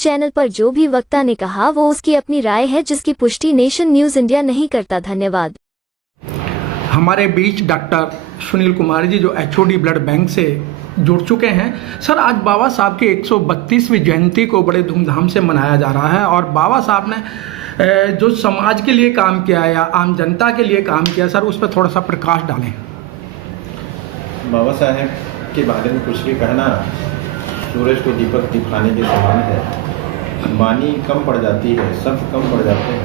Channel पर जो भी वक्ता ने कहा वो उसकी अपनी राय है, जिसकी पुष्टि नेशन न्यूज इंडिया नहीं करता। धन्यवाद। हमारे बीच डॉक्टर सुनील कुमार जी जो एचओडी ब्लड बैंक से जुड़ चुके हैं। सर, आज बाबा साहब की 132वीं जयंती को बड़े धूमधाम से मनाया जा रहा है और बाबा साहब ने जो समाज के लिए काम किया या आम जनता के लिए काम किया, सर उस पर थोड़ा सा प्रकाश डालें। बाबा साहेब के बारे में कुछ भी कहना सूरज को दीपक दिखाने के समान है। वाणी कम पड़ जाती है, शब्द कम पड़ जाते हैं।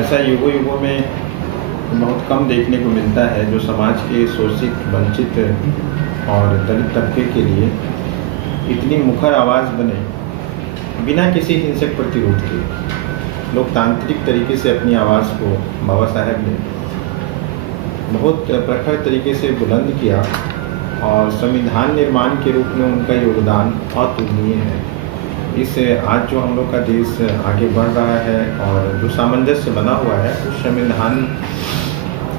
ऐसा युगों युगों में बहुत कम देखने को मिलता है जो समाज के शोषित, वंचित और दलित तबके के लिए इतनी मुखर आवाज़ बने बिना किसी हिंसक प्रतिरोध के। लोकतांत्रिक तरीके से अपनी आवाज़ को बाबा साहेब ने बहुत प्रखर तरीके से बुलंद किया और संविधान निर्माण के रूप में उनका योगदान अतुलनीय है। इस आज जो हम लोग का देश आगे बढ़ रहा है और जो सामंजस्य बना हुआ है, उस संविधान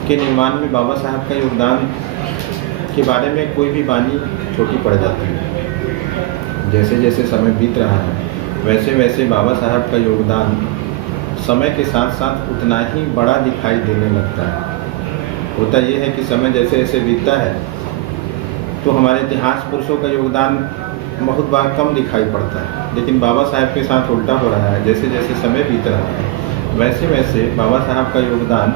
के निर्माण में बाबा साहब का योगदान के बारे में कोई भी वाणी छोटी पड़ जाती है। जैसे जैसे समय बीत रहा है वैसे वैसे बाबा साहब का योगदान समय के साथ साथ उतना ही बड़ा दिखाई देने लगता है। होता यह है कि समय जैसे जैसे बीतता है तो हमारे इतिहास पुरुषों का योगदान बहुत बार कम दिखाई पड़ता है, लेकिन बाबा साहब के साथ उल्टा हो रहा है। जैसे जैसे समय बीत रहा है वैसे वैसे बाबा साहब का योगदान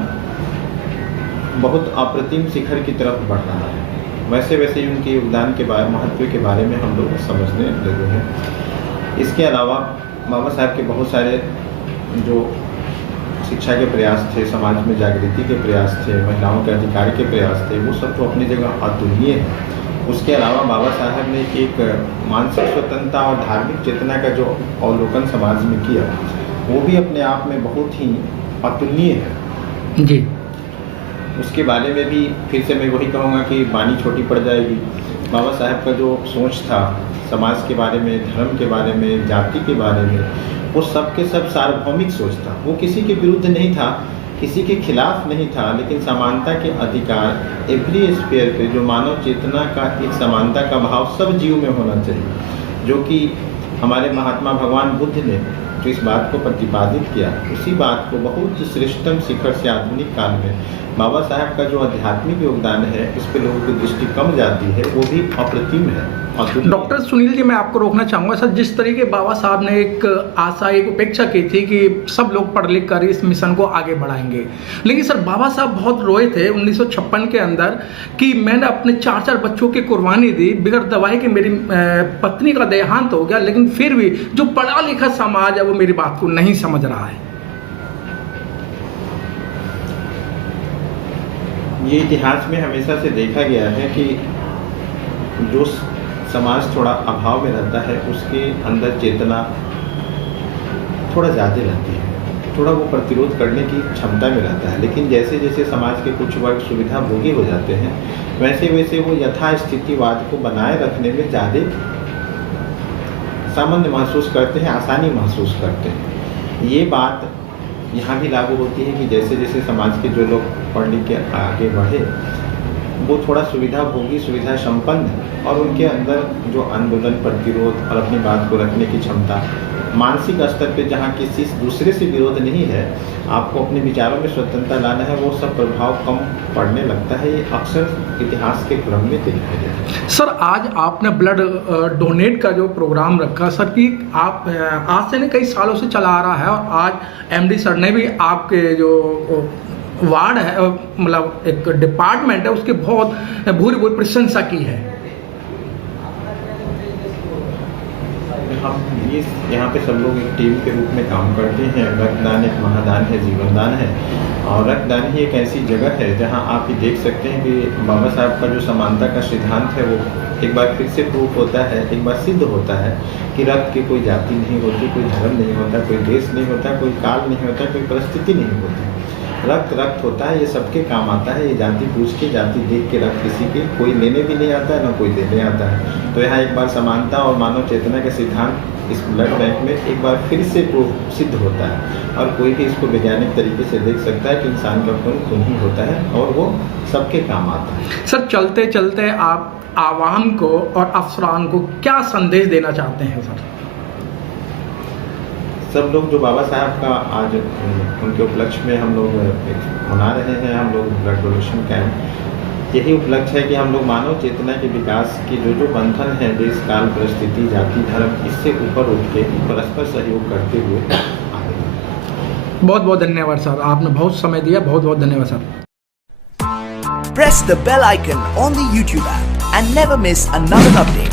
बहुत अप्रतिम शिखर की तरफ बढ़ रहा है। वैसे वैसे उनके योगदान के महत्व के बारे में हम लोग समझने लगे हैं। इसके अलावा बाबा साहब के बहुत सारे जो शिक्षा के प्रयास थे, समाज में जागृति के प्रयास थे, महिलाओं के अधिकार के प्रयास थे, वो सब तो अपनी जगह अतुलनीय है। उसके अलावा बाबा साहब ने एक मानसिक स्वतंत्रता और धार्मिक चेतना का जो अवलोकन समाज में किया वो भी अपने आप में बहुत ही अतुलनीय है जी। उसके बारे में भी फिर से मैं वही कहूँगा कि वाणी छोटी पड़ जाएगी। बाबा साहब का जो सोच था समाज के बारे में, धर्म के बारे में, जाति के बारे में, वो सब के सब सार्वभौमिक सोच था। वो किसी के विरुद्ध नहीं था, किसी के खिलाफ नहीं था, लेकिन समानता के अधिकार एवरी स्फीयर पे जो मानव चेतना का एक समानता का भाव सब जीव में होना चाहिए, जो कि हमारे महात्मा भगवान बुद्ध ने जो इस बात को प्रतिपादित किया, उसी बात को बहुत श्रेष्ठतम शिखर से आधुनिक काल में बाबा साहब का जो आध्यात्मिक योगदान है इस पे लोगों की दृष्टि कम जाती है, वो भी अप्रतिम है। डॉक्टर सुनील जी, मैं आपको रोकना चाहूँगा सर। जिस तरीके बाबा साहब ने एक आशा, एक उपेक्षा की थी कि सब लोग पढ़ लिख कर इस मिशन को आगे बढ़ाएंगे, लेकिन सर बाबा साहब बहुत रोए थे 1956 के अंदर कि मैंने अपने 4 बच्चों की कुर्बानी दी, बिगड़ दवाई कि मेरी पत्नी का देहांत हो गया, लेकिन फिर भी जो पढ़ा लिखा समाज है वो मेरी बात को नहीं समझ रहा है। ये इतिहास में हमेशा से देखा गया है कि जो समाज थोड़ा अभाव में रहता है उसके अंदर चेतना थोड़ा ज़्यादा रहती है, थोड़ा वो प्रतिरोध करने की क्षमता में रहता है। लेकिन जैसे जैसे समाज के कुछ वर्ग सुविधा भोगी हो जाते हैं वैसे वैसे वो यथास्थितिवाद को बनाए रखने में ज़्यादा सामान्य महसूस करते हैं, आसानी महसूस करते हैं। ये बात यहाँ भी लागू होती है कि जैसे जैसे समाज के जो लोग पढ़ लिख के आगे बढ़े वो थोड़ा सुविधा भोगी, सुविधा संपन्न, और उनके अंदर जो आंदोलन, प्रतिरोध और अपनी बात को रखने की क्षमता, मानसिक स्तर पे जहाँ किसी दूसरे से विरोध नहीं है, आपको अपने विचारों में स्वतंत्रता लाना है, वो सब प्रभाव कम पड़ने लगता है। ये अक्सर इतिहास के क्रम में देखा गया है। सर, आज आपने ब्लड डोनेट का जो प्रोग्राम रखा सर, कि आप आज से नहीं कई सालों से चला आ रहा है और आज एमडी सर ने भी आपके जो वार्ड है, मतलब एक डिपार्टमेंट है, उसकी बहुत भूरी भूरी प्रशंसा की है। हम यहाँ पे सब लोग एक टीम के रूप में काम करते हैं। रक्तदान एक महादान है, जीवनदान है, और रक्तदान ही एक ऐसी जगह है जहाँ आप ये देख सकते हैं कि बाबा साहब का जो समानता का सिद्धांत है वो एक बार फिर से प्रूफ होता है, एक बार सिद्ध होता है कि रक्त की कोई जाति नहीं होती, कोई धर्म नहीं होता, कोई देश नहीं होता, कोई काल नहीं होता, कोई परिस्थिति नहीं होती। रक्त रक्त होता है, ये सबके काम आता है। ये जाति पूछ के, जाति देख के रक्त किसी के कोई लेने भी नहीं आता है, ना कोई देने आता है। तो यहाँ एक बार समानता और मानव चेतना के सिद्धांत इस ब्लड बैंक में एक बार फिर से प्रूफ सिद्ध होता है, और कोई भी इसको वैज्ञानिक तरीके से देख सकता है कि इंसान का खून खून ही होता है और वो सबके काम आता है। सर, चलते चलते आप आवाम को और अफसरान को क्या संदेश देना चाहते हैं सर? सब लोग जो बाबा साहब का आज उनके उपलक्ष्य में हम लोग मना रहे हैं, हम लोग ब्लड डोनेशन कैंप, यही उपलक्ष्य है कि हम लोग मानव चेतना के विकास की जो बंधन है देश काल परिस्थिति जाति धर्म, इससे ऊपर उठ के परस्पर सहयोग करते हुए आगे। बहुत बहुत धन्यवाद सर, आपने बहुत समय दिया, बहुत बहुत धन्यवाद sir. Press the bell icon on the YouTube app and never miss another update.